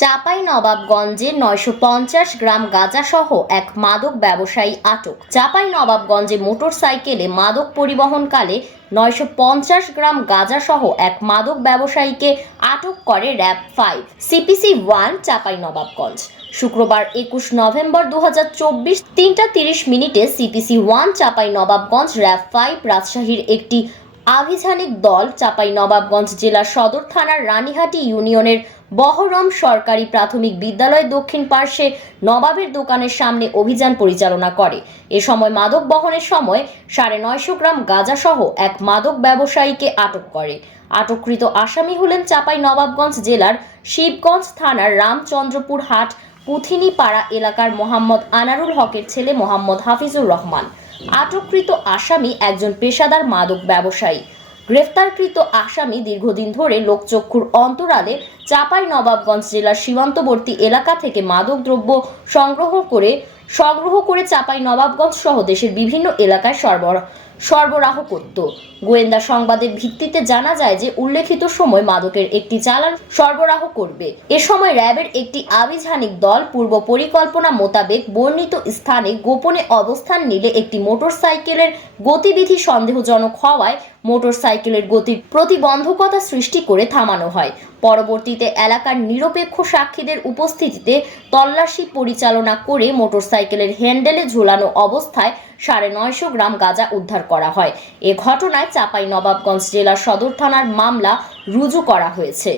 চাঁপাইনবাবগঞ্জে ৯৫০ গ্রাম গাঁজাসহ এক মাদক ব্যবসায়ী আটক। চাঁপাইনবাবগঞ্জে মোটরসাইকেলে মাদক পরিবহনকালে ৯৫০ গ্রাম গাঁজাসহ এক মাদক ব্যবসায়ীকে আটক করে র্যাব 5 সিপিসি 1 চাঁপাইনবাবগঞ্জ। শুক্রবার ২১ নভেম্বর ২০২৪ ৩টা ৩০ মিনিটে সিপিসি 1 চাঁপাইনবাবগঞ্জ র্যাব 5 রাজশাহীর একটি আভিযানিক দল চাঁপাইনবাবগঞ্জ জেলার সদর থানার রানীহাটি ইউনিয়নের বহরম সরকারি প্রাথমিক বিদ্যালয় দক্ষিণ পার্শ্বে নবাবের দোকানের সামনে অভিযান পরিচালনা করে। এ সময় মাদক বহনের সময় ৯৫০ গ্রাম গাঁজাসহ এক মাদক ব্যবসায়ীকে আটক করে। আটককৃত আসামি হলেন চাঁপাইনবাবগঞ্জ জেলার শিবগঞ্জ থানার রামচন্দ্রপুর হাট পুথিনীপাড়া এলাকার মোহাম্মদ আনারুল হকের ছেলে মোহাম্মদ হাফিজুর রহমান। আটককৃত আসামি একজন পেশাদার মাদক ব্যবসায়ী। গ্রেফতারকৃত আসামি দীর্ঘদিন ধরে লোকচক্ষুর অন্তরালে চাঁপাইনবাবগঞ্জ জেলার সীমান্তবর্তী এলাকা থেকে মাদকদ্রব্য সংগ্রহ করে চাঁপাইনবাবগঞ্জ সহ দেশের বিভিন্ন এলাকায় সরবরাহ করত। গোয়েন্দা সংবাদের ভিত্তিতে জানা যায় যে উল্লেখিত সময় মাদকের একটি চালান সরবরাহ করবে। এ সময় র্যাবের একটি আভিযানিক দল পূর্ব পরিকল্পনা মোতাবেক বর্ণিত স্থানে গোপনে অবস্থান নিলে একটি মোটরসাইকেলের গতিবিধি সন্দেহজনক হওয়ায় মোটরসাইকেলের গতির প্রতিবন্ধকতা সৃষ্টি করে থামানো হয়। পরবর্তীতে এলাকার নিরপেক্ষ সাক্ষীদের উপস্থিতিতে তল্লাশি পরিচালনা করে মোটরসাইকেলের হ্যান্ডেলে ঝুলানো অবস্থায় ৯৫০ গ্রাম গাঁজা উদ্ধার করা হয়। এ ঘটনায় চাঁপাইনবাবগঞ্জ জেলা সদর থানার মামলা রুজু করা হয়েছে।